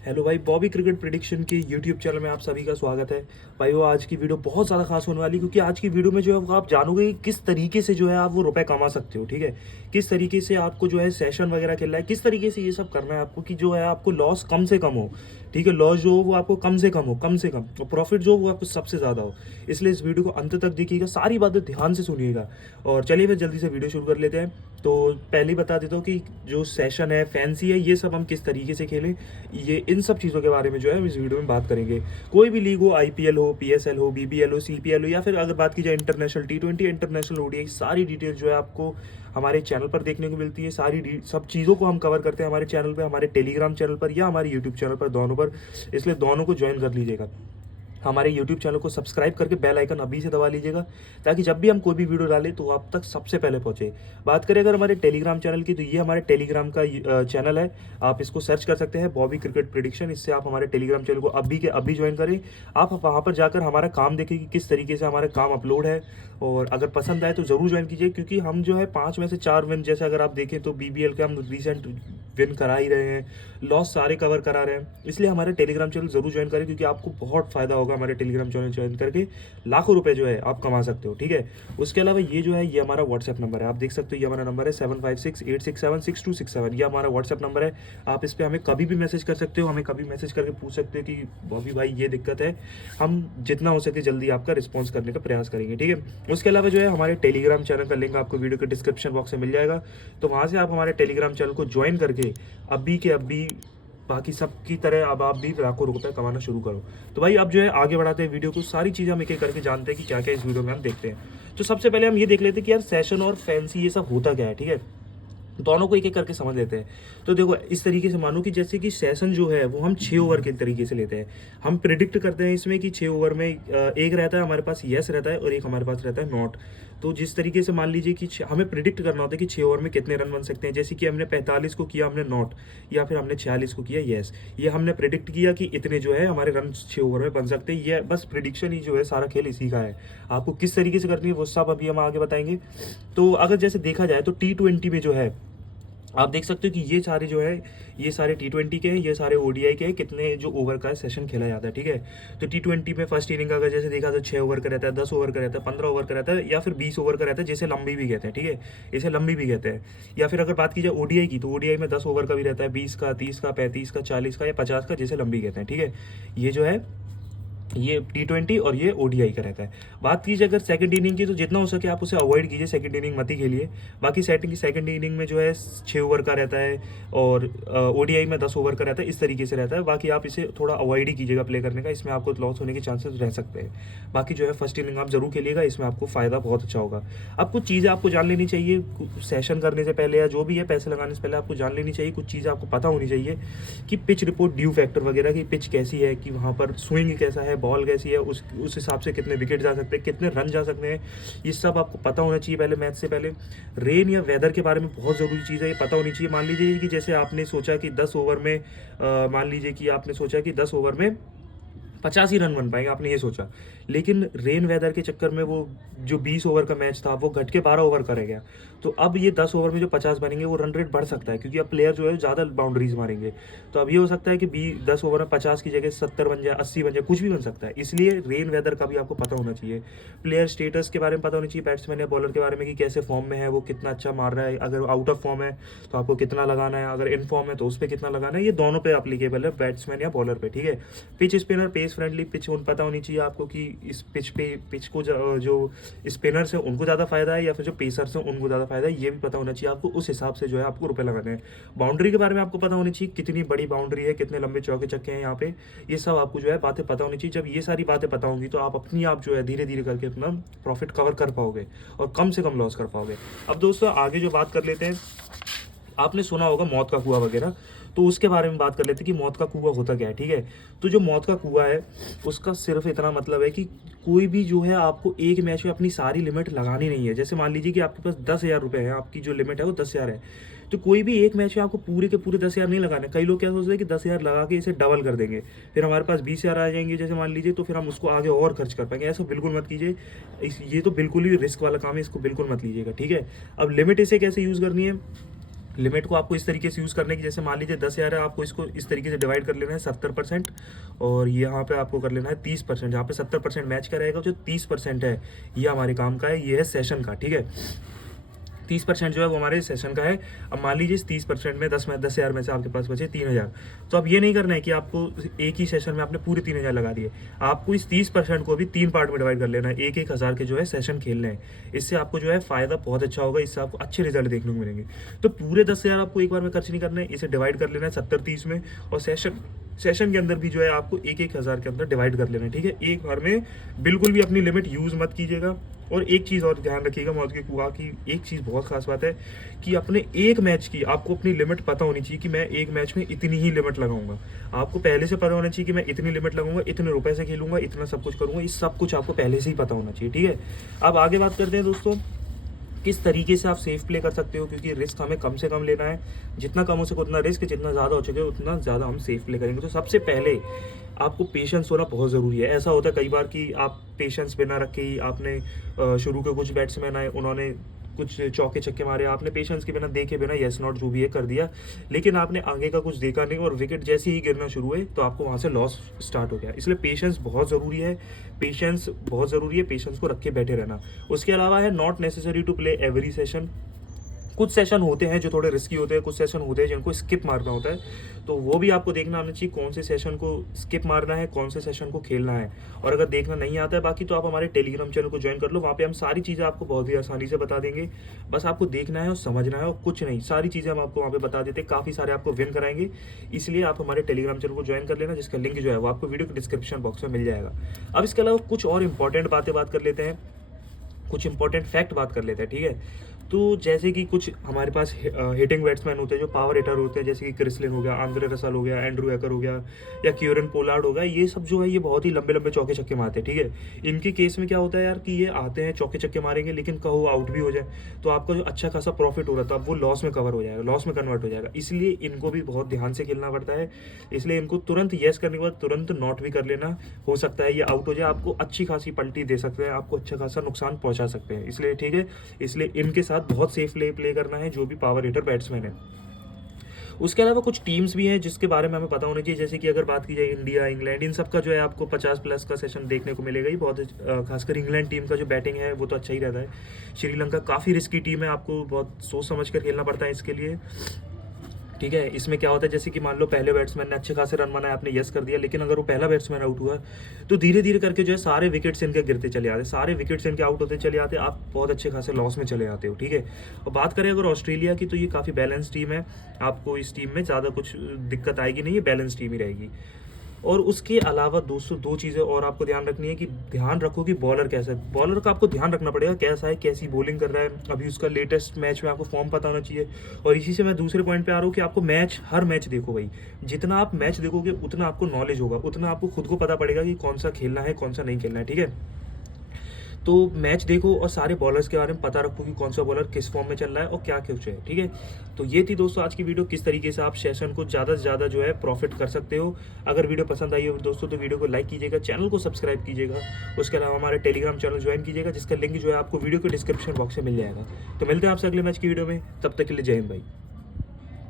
Hello भाई, Bobby cricket prediction के YouTube channel में आप सभी का स्वागत है। भाई वो आज की वीडियो बहुत ज़्यादा खास होने वाली, क्योंकि आज की वीडियो में जो है वो आप जानोगे कि किस तरीके से जो है आप वो रुपए कमा सकते हो। ठीक है, किस तरीके से आपको जो है सेशन वगैरह खेलना है, किस तरीके से ये सब करना है आपको कि जो है आपको लॉस कम से कम हो। ठीक है, लॉस जो हो वो आपको कम से कम हो, कम से कम, और प्रॉफिट जो हो वो आपको सबसे ज़्यादा हो। इसलिए इस वीडियो को अंत तक देखिएगा, सारी बातें ध्यान से सुनिएगा। और चलिए फिर जल्दी से वीडियो शुरू कर लेते हैं। तो पहले ही बता देता हूँ कि जो सेशन है, फैंसी है, ये सब हम किस तरीके से खेलें, ये इन सब चीज़ों के बारे में जो है हम इस वीडियो में बात करेंगे। कोई भी लीग हो, आईपीएल हो, पीएसएल हो, बीबीएल हो, सीपीएल हो, या फिर अगर बात की जाए इंटरनेशनल टी20, इंटरनेशनल ओडीआई, सारी डिटेल जो है आपको हमारे चैनल पर देखने को मिलती है। सब चीज़ों को हम कवर करते हैं हमारे चैनल पर, हमारे टेलीग्राम चैनल पर या हमारे यूट्यूब चैनल पर, दोनों पर। इसलिए दोनों को ज्वाइन कर लीजिएगा। हमारे यूट्यूब चैनल को सब्सक्राइब करके बेल आइकन अभी से दबा लीजिएगा, ताकि जब भी हम कोई भी वीडियो डालें तो आप तक सबसे पहले पहुंचे। बात करें अगर हमारे टेलीग्राम चैनल की, तो ये हमारे टेलीग्राम का चैनल है। आप इसको सर्च कर सकते हैं, बॉबी क्रिकेट प्रिडिक्शन। इससे आप हमारे टेलीग्राम चैनल को अभी के अभी ज्वाइन करें। आप वहाँ पर जाकर हमारा काम देखें कि किस तरीके से हमारा काम अपलोड है, और अगर पसंद आए तो ज़रूर ज्वाइन कीजिए। क्योंकि हम जो है 5 में से 4 विन, जैसे अगर आप देखें तो बीबीएल के हम रिसेंट विन करा ही रहे हैं, लॉस सारे कवर करा रहे हैं। इसलिए हमारे टेलीग्राम चैनल जरूर ज्वाइन करें, क्योंकि आपको बहुत फायदा होगा। हमारे टेलीग्राम चैनल ज्वाइन करके लाखों रुपए जो है आप कमा सकते हो। ठीक है, उसके अलावा ये जो है ये हमारा व्हाट्सएप नंबर है। आप देख सकते हो ये हमारा नंबर है 7568676267। ये हमारा व्हाट्सएप नंबर है। आप इस पर हमें कभी भी मैसेज कर सकते हो, हमें कभी मैसेज करके पूछ सकते हो कि बॉबी भाई ये दिक्कत है। हम जितना हो सके जल्दी आपका रिस्पॉन्स करने का प्रयास करेंगे। ठीक है, उसके अलावा जो है हमारे टेलीग्राम चैनल का लिंक आपको वीडियो के डिस्क्रिप्शन बॉक्स में मिल जाएगा। तो वहाँ से आप हमारे टेलीग्राम चैनल को ज्वाइन करके अभी के अभी बाकी सब की तरह अब आप भी लाखों रुपए कमाना शुरू करो। तो भाई अब जो है आगे बढ़ाते हैं वीडियो को, सारी चीज़ें हम एक एक करके जानते हैं कि क्या क्या इस वीडियो में हम देखते हैं। तो सबसे पहले हम ये देख लेते हैं कि यार सेशन और फैंसी ये सब होता क्या है। ठीक है, दोनों को एक एक करके समझ लेते हैं। तो देखो, इस तरीके से मानो कि जैसे कि सेशन जो है वो हम 6 ओवर के तरीके से लेते हैं। हम प्रिडिक्ट करते हैं इसमें कि 6 ओवर में एक रहता है हमारे पास यस रहता है, और एक हमारे पास रहता है नॉट। तो जिस तरीके से मान लीजिए कि हमें प्रिडिक्ट करना होता है कि 6 ओवर में कितने रन बन सकते हैं। जैसे कि हमने 45 को किया हमने नॉट, या फिर हमने 46 को किया यस, ये हमने प्रिडिक्ट किया कि इतने जो है हमारे रन 6 ओवर में बन सकते हैं। ये बस प्रिडिक्शन ही जो है, सारा खेल इसी का है। आपको किस तरीके से करनी है वो सब अभी हम आगे बताएंगे। तो अगर जैसे देखा जाए तो T20 में जो है आप देख सकते हो कि ये सारे जो है, ये सारे T20 के हैं, ये सारे ओडीआई के हैं, कितने जो ओवर का सेशन खेला जाता है। ठीक है, तो T20 में फर्स्ट इनिंग अगर जैसे देखा तो 6 ओवर का रहता है, 10 ओवर का रहता है, 15 ओवर का रहता है, या फिर 20 ओवर का रहता है, जिसे लंबी भी कहते हैं। ठीक है, इसे लंबी भी कहते हैं। या फिर अगर बात की जाए ओडीआई की, तो ओडीआई में 10 ओवर का भी रहता है, 20 का, 30 का, 35 का, 40 का या 50 का, जिसे लंबी कहते हैं। ठीक है, ये जो है ये T20 और ये ओडीआई का रहता है। बात कीजिए अगर सेकंड इनिंग की, तो जितना हो सके आप उसे अवॉइड कीजिए, सेकंड इनिंग मत ही खेलिए। बाकी सेकंड इनिंग में जो है 6 ओवर का रहता है, और ओडीआई में 10 ओवर का रहता है, इस तरीके से रहता है। बाकी आप इसे थोड़ा अवॉइड ही कीजिएगा प्ले करने का, इसमें आपको लॉस होने के चांसेस रह सकते हैं। बाकी जो है फर्स्ट इनिंग आप जरूर खेलिएगा, इसमें आपको फ़ायदा बहुत अच्छा होगा। अब कुछ चीज़ें आपको जान लेनी चाहिए सेशन करने से पहले, या जो भी है पैसे लगाने से पहले आपको जान लेनी चाहिए। कुछ चीज़ें आपको पता होनी चाहिए कि पिच रिपोर्ट, ड्यू फैक्टर वगैरह की, पिच कैसी है, कि वहाँ पर स्विंग कैसा है, बॉल कैसी है, उस हिसाब से कितने विकेट जा सकते हैं, कितने रन जा सकते हैं, ये सब आपको पता होना चाहिए पहले मैच से पहले। रेन या वेदर के बारे में बहुत ज़रूरी चीज़ है, ये पता होनी चाहिए। मान लीजिए कि जैसे आपने सोचा कि 10 ओवर में मान लीजिए कि आपने सोचा कि 10 ओवर में 50 ही रन बन पाएंगे, आपने ये सोचा। लेकिन रेन वेदर के चक्कर में वो जो 20 ओवर का मैच था वो घट के 12 ओवर का रह गया। तो अब ये 10 ओवर में जो 50 बनेंगे वो रन रेट बढ़ सकता है, क्योंकि अब प्लेयर जो है ज़्यादा बाउंड्रीज मारेंगे। तो अब ये हो सकता है कि 10 ओवर में 50 की जगह 70 बन जाए, 80 बन जाए, कुछ भी बन सकता है। इसलिए रेन वेदर का भी आपको पता होना चाहिए। प्लेयर स्टेटस के बारे में पता होना चाहिए, बैट्समैन या बॉलर के बारे में, कि कैसे फॉर्म में है, वो कितना अच्छा मार रहा है। अगर आउट ऑफ फॉर्म है तो आपको कितना लगाना है, अगर इन फॉर्म है तो उस पर कितना लगाना है। ये दोनों पे अप्लीकेबल है, बैट्समैन या बॉलर पे। ठीक है, pitch spinner, pace friendly pitch पता होनी चाहिए आपको कि इस पिच को जो स्पिनर्स हैं उनको ज़्यादा फायदा है, या फिर जो पेसर्स हैं उनको ज़्यादा फायदा है, ये भी पता होना चाहिए आपको। उस हिसाब से जो है आपको रुपए लगाने हैं। बाउंड्री के बारे में आपको पता होनी चाहिए, कितनी बड़ी बाउंड्री है, कितने लंबे चौके चक्के हैं यहाँ पे, ये सब आपको जो है बातें पता होनी चाहिए। जब ये सारी बातें पता होंगी तो आप अपनी आप जो है धीरे धीरे करके अपना प्रॉफिट कवर कर पाओगे, और कम से कम लॉस कर पाओगे। अब दोस्तों आगे जो बात कर लेते हैं, आपने सुना होगा मौत का कुआं वगैरह, तो उसके बारे में बात कर लेते हैं कि मौत का कुआं होता क्या है। ठीक है, तो जो मौत का कुआं है उसका सिर्फ इतना मतलब है कि कोई भी जो है आपको एक मैच में अपनी सारी लिमिट लगानी नहीं है। जैसे मान लीजिए कि आपके पास 10,000 रुपये है, आपकी जो लिमिट है वो 10,000 है, तो कोई भी एक मैच में आपको पूरे के पूरे 10,000 नहीं लगाने। कई लोग क्या सोचते हैं कि 10,000 लगा के इसे डबल कर देंगे, फिर हमारे पास 20,000 आ जाएंगे जैसे मान लीजिए, तो फिर हम उसको आगे और खर्च कर पाएंगे। ऐसा बिल्कुल मत कीजिए, ये तो बिल्कुल ही रिस्क वाला काम है, इसको बिल्कुल मत लीजिएगा। ठीक है, अब लिमिट इसे कैसे यूज़ करनी है, लिमिट को आपको इस तरीके से यूज़ करने की, जैसे मान लीजिए 10,000 है, आपको इसको इस तरीके से डिवाइड कर लेना है 70%, और यहाँ पे आपको कर लेना है 30%। जहाँ पे 70% मैच का रहेगा, जो 30% है ये हमारे काम का है, ये है सेशन का, ठीक है। 30% जो है वो हमारे सेशन का है। अब मान लीजिए इस 30% में 10,000 में से आपके पास बचे 3,000, तो अब ये नहीं करना है कि आपको एक ही सेशन में आपने पूरे 3,000 लगा दिए, आपको इस 30% को भी 3 पार्ट में डिवाइड कर लेना है, 1,000 के जो है सेशन खेलने हैं। इससे आपको जो है फ़ायदा बहुत अच्छा होगा, इससे आपको अच्छे रिजल्ट देखने को मिलेंगे। तो पूरे 10,000 आपको एक बार में खर्च नहीं करना है, इसे डिवाइड कर लेना है 70-30 में, और सेशन के अंदर भी जो है आपको 1,000 के अंदर डिवाइड कर लेना है, ठीक है। एक बार में बिल्कुल भी अपनी लिमिट यूज़ मत कीजिएगा। और एक चीज़ और ध्यान रखिएगा मौत की कुआ की, एक चीज़ बहुत खास बात है कि अपने एक मैच की आपको अपनी लिमिट पता होनी चाहिए कि मैं एक मैच में इतनी ही लिमिट लगाऊंगा। आपको पहले से पता होना चाहिए कि मैं इतनी लिमिट लगाऊंगा, इतने रुपए से खेलूंगा, इतना सब कुछ करूंगा, इस सब कुछ आपको पहले से ही पता होना चाहिए, ठीक है। अब आगे बात करते हैं दोस्तों, किस तरीके से आप सेफ प्ले कर सकते हो, क्योंकि रिस्क हमें कम से कम लेना है, जितना कम हो सके उतना रिस्क, जितना ज़्यादा हो सके उतना ज़्यादा हम सेफ प्ले करेंगे। तो सबसे पहले आपको पेशेंस होना बहुत ज़रूरी है। ऐसा होता है कई बार कि आप पेशेंस बिना रखे ही आपने शुरू के कुछ बैट्समैन आए, उन्होंने कुछ चौके छक्के मारे, आपने पेशेंस के बिना देखे बिना येस नॉट जो भी है कर दिया, लेकिन आपने आगे का कुछ देखा नहीं और विकेट जैसे ही गिरना शुरू हुए तो आपको वहाँ से लॉस स्टार्ट हो गया। इसलिए पेशेंस बहुत ज़रूरी है, पेशेंस बहुत ज़रूरी है, पेशेंस को रख के बैठे रहना। उसके अलावा है not necessary to play every session. कुछ सेशन होते हैं जो थोड़े रिस्की होते हैं, कुछ सेशन होते हैं जिनको स्किप मारना होता है, तो वो भी आपको देखना आना चाहिए कौन से सेशन को स्किप मारना है, कौन से सेशन को खेलना है। और अगर देखना नहीं आता है बाकी, तो आप हमारे टेलीग्राम चैनल को ज्वाइन कर लो, वहाँ पे हम सारी चीज़ें आपको बहुत ही आसानी से बता देंगे। बस आपको देखना है और समझना है और कुछ नहीं, सारी चीज़ें हम आपको वहाँ पे बता देते हैं, काफ़ी सारे आपको विन कराएंगे। इसलिए आप हमारे टेलीग्राम चैनल को ज्वाइन कर लेना, जिसका लिंक जो है वो आपको वीडियो के डिस्क्रिप्शन बॉक्स में मिल जाएगा। अब इसके अलावा कुछ और इंपॉर्टेंट बातें बात कर लेते हैं, कुछ इंपॉर्टेंट फैक्ट बात कर लेते हैं, ठीक है। तो जैसे कि कुछ हमारे पास हिटिंग बैट्समैन होते हैं जो पावर हिटर होते हैं, जैसे कि क्रिसलिन हो गया, आंद्रे रसल हो गया, एंड्रू हैकर हो गया, या क्यूरन पोलार्ड हो गया, ये सब जो है ये बहुत ही लंबे लंबे चौके छक्के मारते हैं, ठीक है। इनके केस में क्या होता है यार कि ये आते हैं चौके छक्के मारेंगे, लेकिन कहो आउट भी हो जाए तो आपका जो अच्छा खासा प्रॉफिट हो रहा था वो लॉस में कवर हो जाएगा, लॉस में कन्वर्ट हो जाएगा। इसलिए इनको भी बहुत ध्यान से खेलना पड़ता है। इसलिए इनको तुरंत येस करने के बाद तुरंत नॉट भी कर लेना, हो सकता है ये आउट हो जाए, आपको अच्छी खासी पलटी दे सकते हैं, आपको अच्छा खासा नुकसान पहुंचा सकते हैं, इसलिए ठीक है। इसलिए इनके साथ बहुत सेफ प्ले करना है जो भी पावर हिटर बैट्समैन है। उसके अलावा कुछ टीम्स भी हैं जिसके बारे में हमें पता होना चाहिए, जैसे कि अगर बात की जाए इंडिया, इंग्लैंड, इन सब का जो है आपको 50+ का सेशन देखने को मिलेगा ही बहुत। खासकर इंग्लैंड टीम का जो बैटिंग है वो तो अच्छा ही रहता है। श्रीलंका काफ़ी रिस्की टीम है, आपको बहुत सोच समझ कर खेलना पड़ता है इसके लिए, ठीक है। इसमें क्या होता है, जैसे कि मान लो पहले बैट्समैन ने अच्छे खासे रन बनाए, आपने यस कर दिया, लेकिन अगर वो पहला बैट्समैन आउट हुआ तो धीरे धीरे करके जो है सारे विकेट्स इनके गिरते चले आते, सारे विकेट्स इनके आउट होते चले आते, आप बहुत अच्छे खासे लॉस में चले आते हो, ठीक है। और बात करें अगर ऑस्ट्रेलिया की, तो ये काफ़ी बैलेंस टीम है, आपको इस टीम में ज़्यादा कुछ दिक्कत आएगी नहीं, ये बैलेंस टीम ही रहेगी। और उसके अलावा दोस्तों दो चीज़ें और आपको ध्यान रखनी है कि ध्यान रखो कि बॉलर कैसा है, बॉलर का आपको ध्यान रखना पड़ेगा, कैसा है, कैसी बॉलिंग कर रहा है, अभी उसका लेटेस्ट मैच में आपको फॉर्म पता होना चाहिए। और इसी से मैं दूसरे पॉइंट पे आ रहा हूँ कि आपको हर मैच देखो भाई, जितना आप मैच देखोगे उतना आपको नॉलेज होगा, उतना आपको खुद को पता पड़ेगा कि कौन सा खेलना है, कौन सा नहीं खेलना है, ठीक है। तो मैच देखो और सारे बॉलर्स के बारे में पता रखो कि कौन सा बॉलर किस फॉर्म में चल रहा है और क्या कुछ है, ठीक है। तो ये थी दोस्तों आज की वीडियो, किस तरीके से आप सेशन को ज़्यादा से ज़्यादा जो है प्रॉफिट कर सकते हो। अगर वीडियो पसंद आई हो दोस्तों तो वीडियो को लाइक कीजिएगा, चैनल को सब्सक्राइब कीजिएगा, उसके अलावा हमारे टेलीग्राम चैनल ज्वाइन कीजिएगा, जिसका लिंक जो है आपको वीडियो के डिस्क्रिप्शन बॉक्स में मिल जाएगा। तो मिलते हैं आपसे अगले मैच की वीडियो में, तब तक के लिए जय हिंद भाई।